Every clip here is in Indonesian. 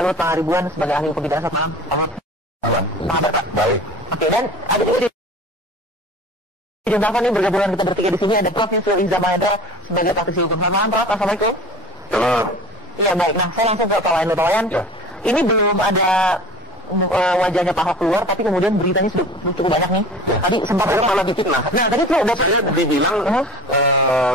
Luhut Pangaribuan sebagai ahli hukum pidana. Selamat malam. Baik. Oke, dan ada juga di telepon nih bergabungan kita bertiga di sini ada Prof. Yusril Iza Mahendra sebagai praktisi hukum. Selamat malam, Prof. Assalamualaikum. Selamat. Iya, baik. Nah, saya langsung ke Pak Wayan. Ya. Ini belum ada wajahnya Pak Ahok keluar, tapi kemudian beritanya sudah cukup banyak nih. Ya. Tadi sempat saya malah difitnah. Nah, tadi tuh udah Saya dibilang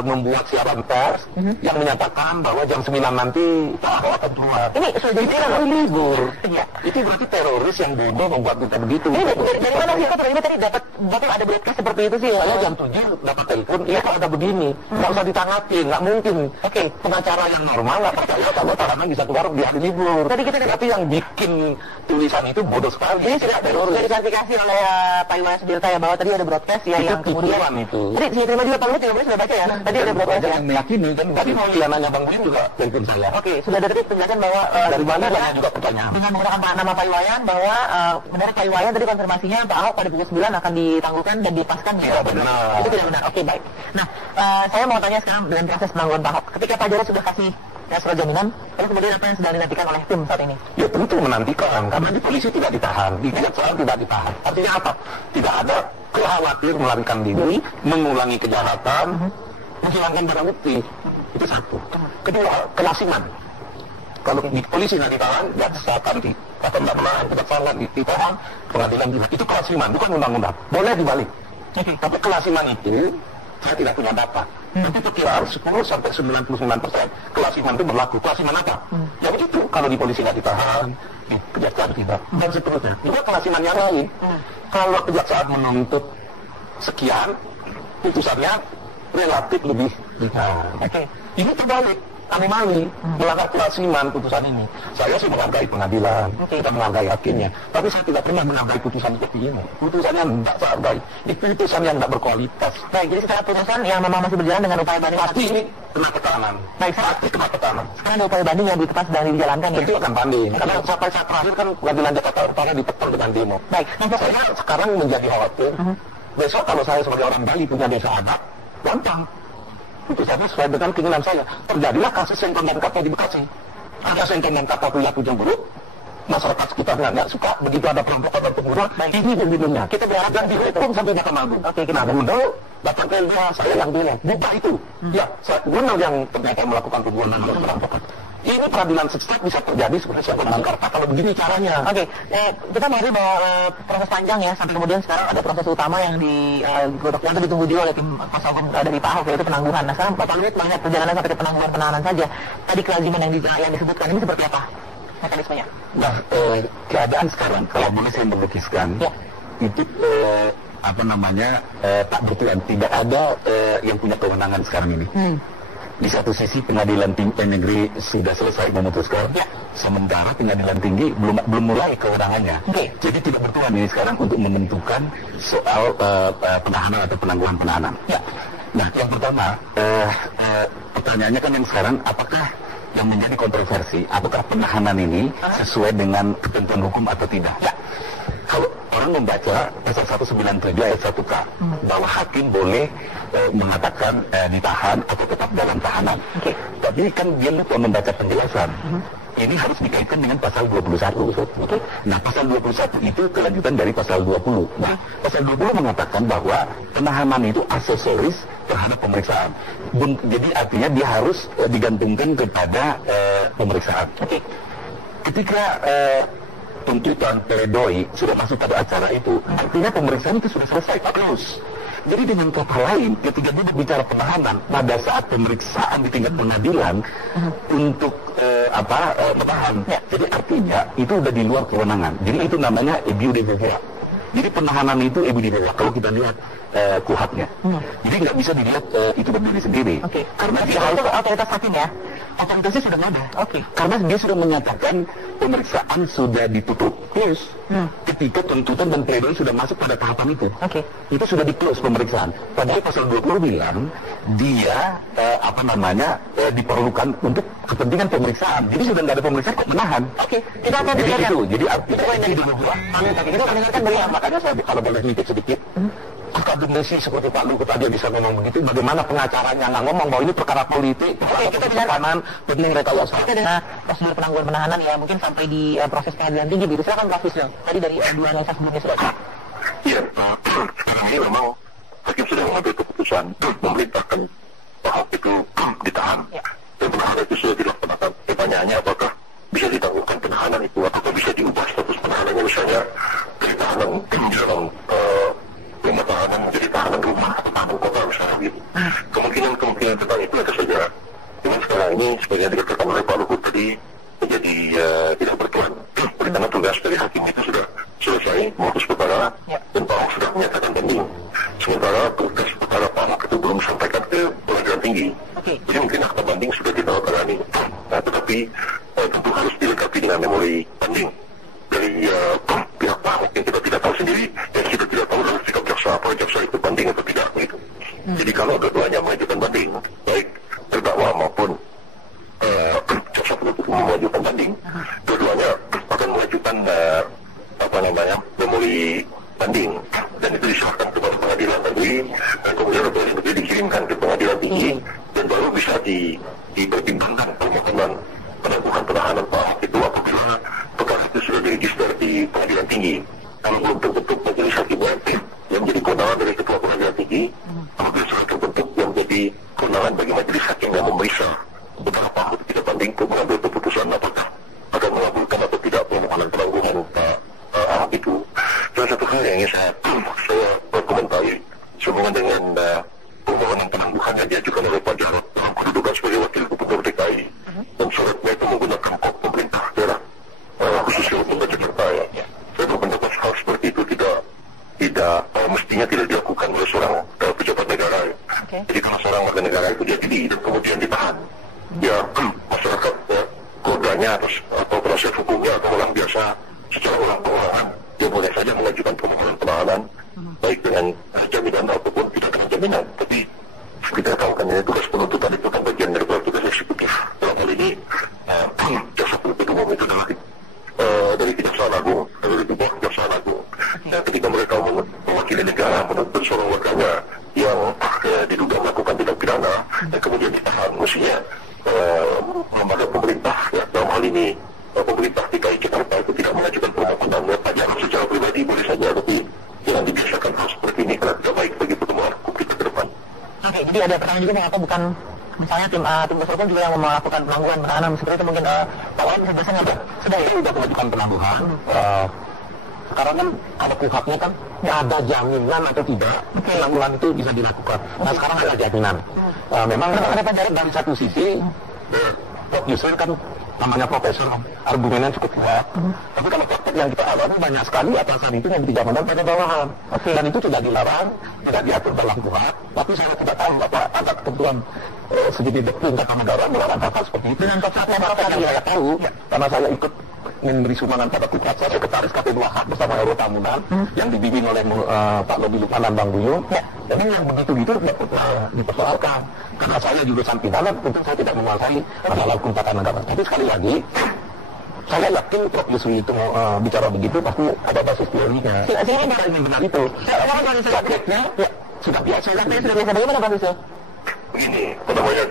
membuat siaran pers yang menyatakan bahwa jam 9 nanti Pak Ahok akan keluar. ini sudah jadi Ini kan libur. Iya. Itu berarti teroris yang bodoh membuat kita begitu. Ini dari mana sih? Kok tiba-tiba tadi dapat ada broadcast seperti itu sih? Saya jam 7 dapat telepon, iya kok ada begini, nggak usah ditanggapi, nggak mungkin. Oke. Pengacara yang normal nggak percaya kalau tahanan bisa keluar di hari libur. Tadi kita Tapi yang bikin tulisan itu bodoh sekali. Ini sudah diklarifikasi oleh Pak Iwan Sudirta ya, bahwa tadi ada broadcast ya Itu yang kemudian tipuan itu. Tadi saya terima juga Pak Luhut juga sudah baca ya. Tadi ada broadcast Banyak ya. yang meyakini kan. Tadi mau nanya Bang Budi juga telepon saya. Oke, sudah ada tadi penjelasan bahwa Dari mana banyak juga pertanyaan. dengan menggunakan nama Pak Iwayan bahwa benar Pak Iwayan tadi konfirmasinya Pak Ahok pada pukul 9 akan ditangguhkan dan dilepaskan. Tidak benar. Itu tidak benar. Oke, baik. Nah, saya mau tanya sekarang dengan proses penangguhan Pak Ahok. Ketika Pak Jarod sudah kasih surat jaminan, lalu kemudian apa yang sedang dinantikan oleh tim saat ini? Ya tentu menantikan, karena di polisi tidak ditahan, di kejaksaan tidak ditahan. Artinya apa? Tidak ada khawatir melarikan diri, mengulangi kejahatan, menghilangkan barang bukti. Itu satu. Kedua, kelasiman. Kalau di polisi nggak ditahan, jaksakan di atau nggak menahan, kejaksaan ditahan, pengadilan juga. Itu kelasiman, bukan undang-undang. Boleh dibalik. Tapi kelasiman itu saya tidak punya data. Nanti perkiraan 10 sampai 99% kelasiman itu berlaku. Kelasiman apa? Ya begitu. Kalau di polisi nggak ditahan, di kejaksaan tidak, dan seterusnya. Juga kelasiman yang lain. Kalau kejaksaan menuntut sekian, putusannya relatif lebih ringan. Ini terbalik. Anomali, melanggar kelasiman putusan ini. Saya sih menghargai pengadilan, kita menghargai hakimnya. Tapi saya tidak pernah menghargai putusan seperti ini. Putusannya tidak saya hargai. Itu putusan yang tidak berkualitas. Baik, jadi secara putusan yang memang masih berjalan dengan upaya banding. Pasti ini kena tekanan. Baik, pasti kena tekanan. sekarang ada upaya banding yang tepat sedang dijalankan ya? Itu akan banding. Karena sampai saat terakhir kan pengadilan Jakarta Utara ditekan dengan demo. Baik, Saya sekarang menjadi khawatir. Besok kalau saya sebagai orang Bali punya desa adat, gampang. Putusannya sesuai dengan keinginan saya. Terjadilah kasus Sengkon dan Kapal di Bekasi. Ada Sengkon dan Kapal perilaku cemburu, masyarakat sekitarnya nggak suka. Begitu ada perampokan dan pembunuhan, ini pembunuhnya. Kita berharap dan dihukum sampai Mahkamah Agung. Kenapa mudah? Datang ke LBH, saya yang bilang, buka itu. Ya, saya benar yang ternyata melakukan pembunuhan dan perampokan. Ini peradilan sesat bisa terjadi seperti Sengkon dan Kapal kalau begini caranya. Oke, kita mengerti bahwa proses panjang ya, sampai kemudian sekarang ada proses utama yang digodok, yang ditunggu juga oleh tim kuasa hukum dari Pak Ahok, yaitu penangguhan. Nah, sekarang Pak Luhut melihat perjalanan sampai ke penangguhan penahanan saja. Tadi kelaziman yang disebutkan ini seperti apa mekanismenya? Nah, keadaan sekarang kalau boleh saya melukiskan, itu tak betulan, tidak ada yang punya kewenangan sekarang ini. Di satu sisi pengadilan tinggi negeri sudah selesai memutuskan, sementara pengadilan tinggi belum mulai kewenangannya. Jadi tidak bertuan ini sekarang untuk menentukan soal penahanan atau penangguhan penahanan. Nah, yang pertama, pertanyaannya kan yang sekarang, apakah yang menjadi kontroversi, apakah penahanan ini sesuai dengan ketentuan hukum atau tidak? Kalau orang membaca pasal 197 ayat 1K, bahwa hakim boleh mengatakan ditahan atau tetap dalam tahanan. Tapi kan dia lupa membaca penjelasan. Ini harus dikaitkan dengan pasal 21. Nah, pasal 21 itu kelanjutan dari pasal 20. Nah, pasal 20 mengatakan bahwa penahanan itu aksesoris terhadap pemeriksaan. Jadi artinya dia harus digantungkan kepada pemeriksaan. Ketika tuntutan pledoi sudah masuk pada acara itu, artinya pemeriksaan itu sudah selesai, close. Jadi dengan kata lain, ketika dia berbicara penahanan, pada saat pemeriksaan di tingkat pengadilan untuk menahan, jadi artinya itu sudah di luar kewenangan. Jadi itu namanya abuse de pouvoir. Jadi penahanan itu abuse de pouvoir. Kalau kita lihat kuhatnya, jadi nggak bisa dilihat itu berdiri sendiri. Karena dia harus otoritas hakim ya. Otoritasnya sudah ada. Karena dia sudah menyatakan pemeriksaan sudah ditutup, close. Ketika tuntutan dan pledoi sudah masuk pada tahapan itu, itu sudah di close pemeriksaan. Padahal pasal 20 bilang dia diperlukan untuk kepentingan pemeriksaan. Jadi sudah nggak ada pemeriksaan kok menahan. Kita akan jadi dengarkan. itu. Jadi artinya kita akan dengarkan beliau. makanya saya kalau boleh ngintip sedikit. Habib Rizik seperti Pak Luhut aja bisa ngomong begitu, bagaimana pengacaranya nggak ngomong bahwa ini perkara politik, kita bicara kanan, bening rekayasa. Kita dengan prosedur penangguhan penahanan ya, mungkin sampai di proses pengadilan tinggi, begitu. Silakan Prof. Yusril. Tadi dari dua analisa sebelumnya sudah. Iya, sekarang ini memang hakim sudah mengambil keputusan memerintahkan Pak Ahok itu ditahan. Ya. Dan penahanan itu sudah dilaksanakan. Pertanyaannya apakah bisa ditangguhkan penahanan itu, apakah bisa diubah status penahanannya, misalnya dari tahanan di dalam rumah tahanan menjadi tahanan rumah atau tahanan kota misalnya gitu. Kemungkinan tentang itu ada saja. Cuman sekarang ini seperti yang dikatakan oleh Pak Luhut tadi menjadi tidak berperan. Karena tugas dari hakim itu sudah selesai memutus perkara dan Pak Ahok sudah menyatakan banding. Sementara tugas perkara Pak Ahok itu belum disampaikan ke pengadilan tinggi. Jadi mungkin akta banding sudah ditandatangani. Nah, tetapi tentu harus dilengkapi dengan memori banding dari pihak Pak Ahok yang kita tidak tahu sendiri, yang kita tidak tahu dari sikap jaksa, apa jaksa itu banding atau tidak begitu. Jadi kalau keduanya mengajukan banding, baik terdakwa maupun jaksa penuntut umum mengajukan banding, keduanya akan mengajukan memori banding, dan itu diserahkan kepada pengadilan negeri, dan kemudian pengadilan negeri dikirimkan ke pengadilan tinggi, dan baru bisa dipertimbangkan permohonan penangguhan penahanan Pak Ahok itu apabila perkara itu sudah diregister di pengadilan tinggi. Kalau belum terbentuk majelis hakim yang menjadi kewenangan dari ketua pengadilan tinggi, apabila sudah terbentuk yang menjadi kewenangan bagi majelis hakim yang memeriksa beberapa Pak Ahok tidak banding untuk mengambil keputusan apakah akan mengabulkan atau tidak permohonan penangguhan Pak Ahok itu. Salah satu hal yang ingin saya berkomentari sehubungan dengan permohonan penangguhan yang diajukan oleh Pak Jarod dalam kedudukan sebagai wakil gubernur DKI, dan syaratnya itu menggunakan kop pemerintah daerah khususnya untuk Jakarta. Saya berpendapat hal seperti itu tidak mestinya tidak dilakukan oleh seorang pejabat negara. Jadi kalau seorang warga negara itu dia pilih dan kemudian ditahan, ya masyarakat kodanya atau proses hukumnya atau orang biasa secara orang perorangan, dia boleh saja mengajukan permohonan penahanan baik dengan jaminan ataupun tidak dengan jaminan. Tapi kita tahu kan ini tugas penuntutan itu kan bagian dari tugas eksekutif. Dalam hal ini jaksa penuntut umum itu dari Kejaksaan Agung, dari bawah Kejaksaan Agung. Ketika mereka mewakili negara menuntut seorang warganya yang diduga melakukan tindak pidana dan kemudian ditahan, mestinya lembaga pemerintah dalam hal ini pemerintah DKI Jakarta itu tidak mengajukan permohonan Pak Jarod secara pribadi boleh saja, tapi jangan dibiasakan hal seperti ini karena tidak baik bagi pertumbuhan hukum kita ke depan. Oke, jadi ada pertanyaan juga mengapa bukan misalnya tim kuasa hukum juga yang melakukan penangguhan penahanan seperti itu, mungkin Pak Wawan bisa biasanya sudah mengajukan penangguhan. Sekarang kan ada kuhapnya kan, ada jaminan atau tidak penangguhan itu bisa dilakukan. Nah sekarang ada jaminan. Memang dari satu sisi Prof. Yusril kan namanya profesor, argumennya cukup kuat. Tapi kalau praktek yang kita alami banyak sekali atasan itu yang dijamanan pada bawahan. Dan itu tidak dilarang, tidak diatur dalam kuhap. Tapi saya tidak tahu apa ada ketentuan segini tingkat negara melarang hal seperti itu. Dengan konsepnya saya tahu, karena saya ikut memberi sumbangan pada Kukat, saya sekretaris KP2H bersama Euro Tamunan yang dibimbing oleh Pak Lobi Lupanan Bang Buyung. Jadi yang begitu-gitu dipersoalkan. Karena saya jurusan pidana, tentu saya tidak menguasai masalah hukum tata negara. Tapi sekali lagi, saya yakin Prof. Yusril itu bicara begitu pasti ada basis teorinya. Saya ingin benar itu. Prakteknya sudah biasa. Bagaimana Pak Yusril? Begini,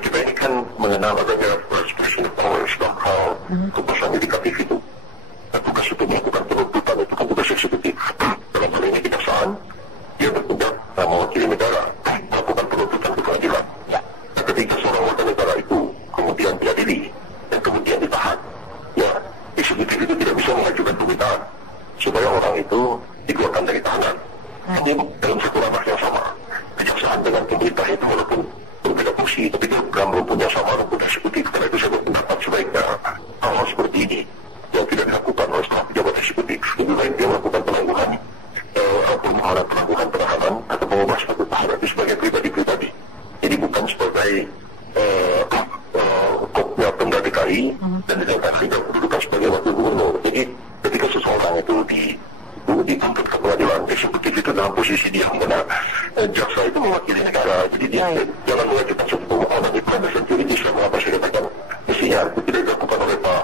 kita ini kan mengenal adanya separation of powers dalam hal kekuasaan yudikatif itu. Dan tugas untuk melakukan penuntutan itu kan tugas eksekutif. Dalam hal ini kejaksaan, dia bertugas mewakili negara melakukan penuntutan ke pengadilan. Dan ketika seorang warga negara itu kemudian diadili dan kemudian ditahan, ya eksekutif itu tidak bisa mengajukan permintaan supaya orang itu dikeluarkan dari tahanan. Jadi dalam satu ranah yang sama, kejaksaan dengan pemerintah itu walaupun berbeda fungsi, tapi itu dalam rumputnya sama, rumput eksekutif. Karena itu saya berpendapat sebaiknya hal seperti ini yang tidak dilakukan oleh staf pejabat eksekutif, lebih baik dia melakukan penangguhan permohonan penangguhan penahanan atau mengubah status tahanan itu sebagai pribadi-pribadi. Jadi bukan sebagai kopnya Pemda DKI dan dengan tidak kedudukan sebagai wakil gubernur. Jadi ketika seseorang itu dituntut ke pengadilan eksekutif itu dalam posisi dia mana jaksa itu mewakili negara, jadi dia jangan mengajukan suatu permohonan itu ada security yang mengapa saya katakan mestinya itu tidak dilakukan oleh Pak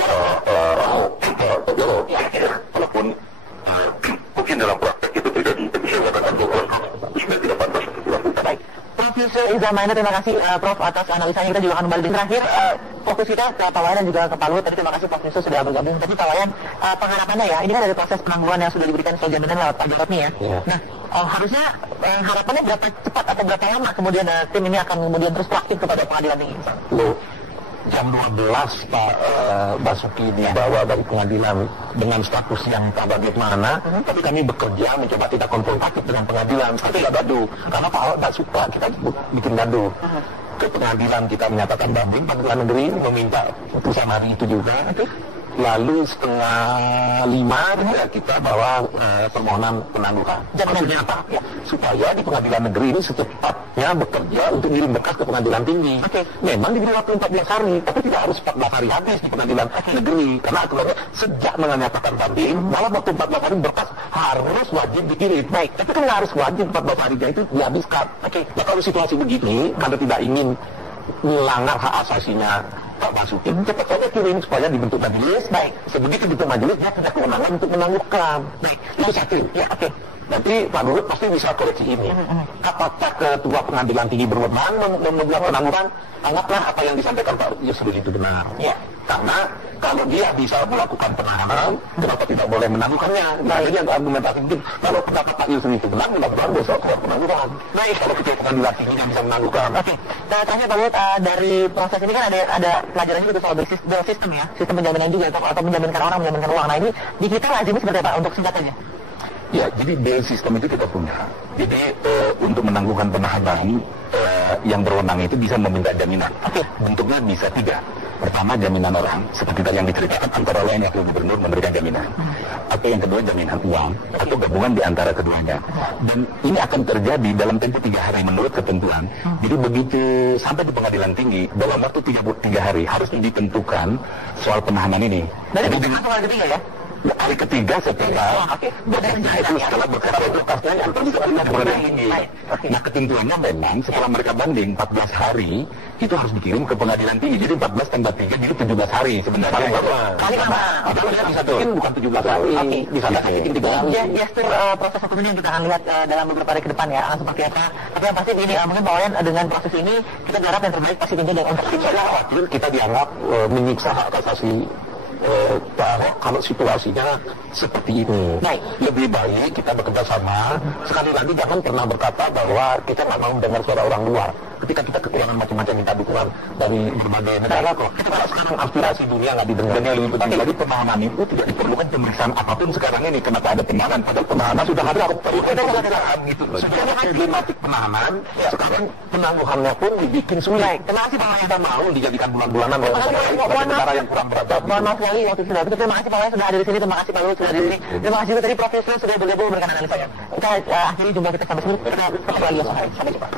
Jarod. Walaupun mungkin dalam praktek itu terjadi, tapi saya katakan bahwa Yusril Iza Mahendra, terima kasih Prof atas analisanya. Kita juga akan kembali di terakhir fokus kita ke Pak Wayan dan juga ke Pak Luhut. Tadi terima kasih Prof Yusril sudah bergabung. Tapi Pak Wayan, pengharapannya ya, ini kan ada proses penangguhan yang sudah diberikan soal jaminan lewat Pak Jarod nih ya. Nah, harusnya harapannya berapa cepat atau berapa lama kemudian tim ini akan kemudian terus proaktif kepada pengadilan tinggi? Jam 12 Pak Basuki dibawa dari pengadilan dengan status yang tak bagaimana, tapi kami bekerja mencoba tidak konfrontatif dengan pengadilan, tapi tidak gaduh, karena Pak Ahok tidak suka kita bikin gaduh. Ke pengadilan kita menyatakan banding, pengadilan negeri meminta putusan hari itu juga. Lalu 4:30 ya, kita bawa permohonan penangguhan. Maksudnya apa? Ya, supaya di pengadilan negeri ini secepatnya bekerja untuk ngirim berkas ke pengadilan tinggi. Memang diberi waktu 14 hari, tapi tidak harus 14 hari habis di pengadilan negeri. Karena aturannya sejak menyatakan banding, dalam waktu 14 hari berkas harus wajib dikirim. Baik, tapi kan nggak harus wajib 14 harinya itu dihabiskan. Nah kalau situasi begini, karena tidak ingin melanggar hak asasinya Pak Basuki, cepat saja kirim supaya dibentuk majelis. Baik, sebegitu dibentuk majelis dia punya kewenangan untuk menangguhkan. Baik, itu satu. Ya, nanti Pak Luhut pasti bisa koreksi ini. Apakah ketua pengadilan tinggi berwenang membuat penangguhan? Anggaplah apa yang disampaikan Pak Yusril itu benar. Ya. Karena kalau dia bisa melakukan penahanan, kenapa tidak boleh menangguhkannya? Nah, ini yang argumentasi mungkin. Kalau pendapat Pak Yusril itu benar, mudah-mudahan besok ada penangguhan. Baik, kalau ketua pengadilan tinggi yang bisa menangguhkan. Nah, terakhir Pak Luhut, dari proses ini kan ada pelajaran juga soal bail system ya, sistem penjaminan juga atau menjaminkan orang, menjaminkan uang. Nah, ini di kita lazimnya seperti apa untuk singkatannya? Ya, jadi bail system itu kita punya. Jadi untuk menangguhkan penahanan yang berwenang itu bisa meminta jaminan. Bentuknya bisa 3. Pertama, jaminan orang, seperti tadi yang diceritakan, antara lain wakil gubernur memberikan jaminan. Atau yang kedua, jaminan uang, atau gabungan di antara keduanya. Dan ini akan terjadi dalam tempo 3 hari menurut ketentuan. Jadi begitu sampai di pengadilan tinggi, dalam waktu 3 hari harus ditentukan soal penahanan ini. Jadi dengan soal ketiga ya? Hari ketiga setelah itu setelah berkas itu kasusnya pengadilan tinggi. Nah ketentuannya memang setelah mereka banding 14 hari itu harus dikirim ke pengadilan tinggi. Jadi 14 tambah 3 jadi 17 hari sebenarnya. Kali lama. Bisa tuh. Bukan 17 hari. Bisa bikin 3 hari. Gestur proses hukum ini yang kita akan lihat dalam beberapa hari ke depan ya seperti apa. Tapi yang pasti ini mungkin Pak Wayan dengan proses ini kita berharap yang terbaik pasti tentu dan untuk kita dianggap menyiksa hak asasi kalau situasinya seperti ini. Lebih baik kita bekerja sama. Sekali lagi jangan pernah berkata bahwa kita nggak mau dengar suara orang luar. Ketika kita kekurangan macam-macam minta dukungan dari berbagai negara kok. Kalau sekarang aspirasi dunia nggak didengar. Dan yang lebih penting lagi penahanan itu tidak diperlukan pemeriksaan apapun sekarang ini. Kenapa ada penahanan? Padahal penahanan sudah ada pemeriksaan gitu. Sudah ada klimatik penahanan. Sekarang penangguhannya pun dibikin sulit. Terima kasih Pak Wayan. Kita mau dijadikan bulan-bulanan oleh negara yang kurang beradab. Mohon maaf sekali waktu sudah habis. Terima kasih Pak Wayan sudah hadir di sini. Terima kasih Pak Luhut sudah hadir di sini. Terima kasih juga tadi Prof Yusril sudah bergabung memberikan analisanya. Kita akhiri jumpa kita sampai sini. Kita ketemu lagi. Sampai jumpa.